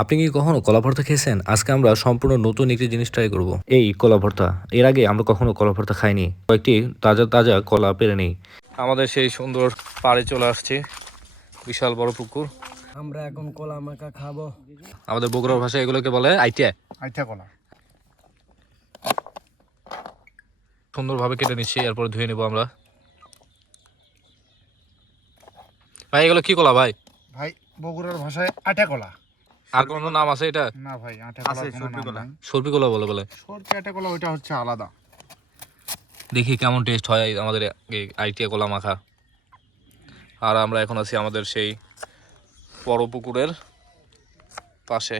আপনি কি কখনো কলা ভর্তা খেয়েছেন? আজকে আমরা সম্পূর্ণ নতুন একটি জিনিস ট্রাই করব। এই কলা ভর্তা। এর আগে আমরা কখনো কলা ভর্তা খাইনি। কয়েকটি তাজা তাজা কলা পেরে নেই। আমাদের সেই সুন্দর পাড়ে চলে আসছে বিশাল বড় পুকুর। আমরা এখন কলা মাখা খাব। আমাদের বগুড়ার ভাষায় এগুলোকে বলে আইটিয়া। আইঠা কলা। সুন্দরভাবে কেটে নিচ্ছি এরপর ধুয়ে নেব আমরা। ভাই এগুলো কি কলা ভাই? ভাই বগুড়ার ভাষায় আটা কলা। আর কোনো নাম আছে এটা? না ভাই আটা কলা সর্পি কলা বলে বলে। সরকি আটা কলা ওইটা হচ্ছে আলাদা। দেখি কেমন টেস্ট হয় এই আমাদের এই আইটিয়া কলা মাখা। আর আমরা এখন আছি আমাদের সেই বড় পুকুরের পাশে।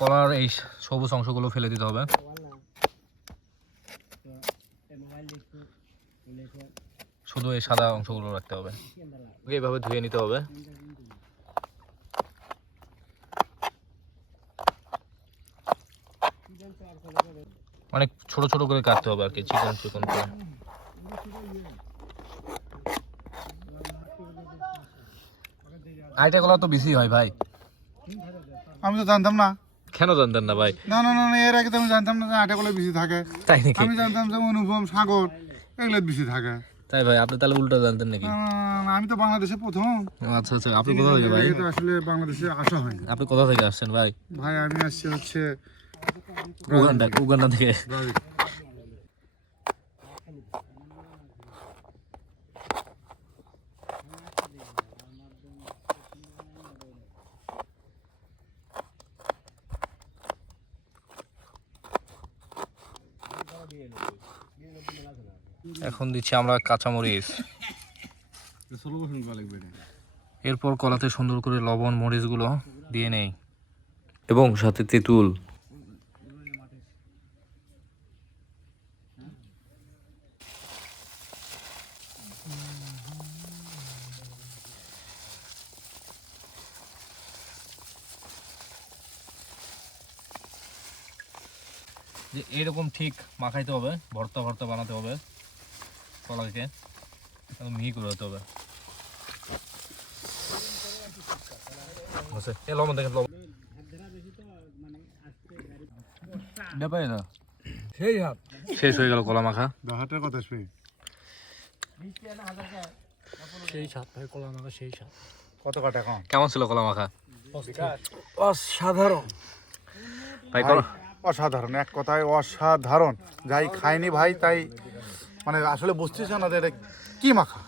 কলার এই সবুজ অংশগুলো ফেলে দিতে হবে। শুধু এই সাদা অংশগুলো রাখতে হবে। এইভাবে ধুয়ে নিতে হবে। অনেক ছোট ছোট করে কাটতে হবে আর কি চিকন চিকন করে। আইটা কলা তো বেশি হয় ভাই। আমি তো জানতাম না। কেন জানতেন না ভাই? না না না এর আগে তো আমি জানতাম না যে আটা কলা বেশি থাকে। তাই নাকি? আমি জানতাম যে অনুপম সাগর এগুলো বেশি থাকে। তাই ভাই আপনি তাহলে উল্টো জানতেন নাকি? আমি তো বাংলাদেশে প্রথম। আচ্ছা আচ্ছা আপনি কোথা থেকে ভাই? তো আসলে বাংলাদেশে আসা হয়নি। আপনি কোথা থেকে আসছেন ভাই? ভাই আমি আসছি হচ্ছে উগান্ডা উগান্ডা থেকে। এখন দিচ্ছি আমরা কাঁচামরিচ। এরপর কলাতে সুন্দর করে লবণ মরিচগুলো দিয়ে নেই। এবং সাথে তেঁতুল। যে এরকম ঠিক মাখাইতে হবে ভর্তা ভর্তা বানাতে হবে। কলাকে মিহি করে হতে হবে। আছে এ লবণ দেখেন লবণ। সেই হাত। শেষ হয়ে গেল কলা মাখা। হাটের কথা শুই সেই সাত ভাই কলা মাখা সেই সাত। কত কাটা কম কেমন ছিল কলা মাখা? অসাধারণ। ভাই ভাই, অসাধারণ। এক কথায় অসাধারণ। যাই খায়নি ভাই তাই মানে আসলে বুঝতেছে না যে এটা কি মাখা?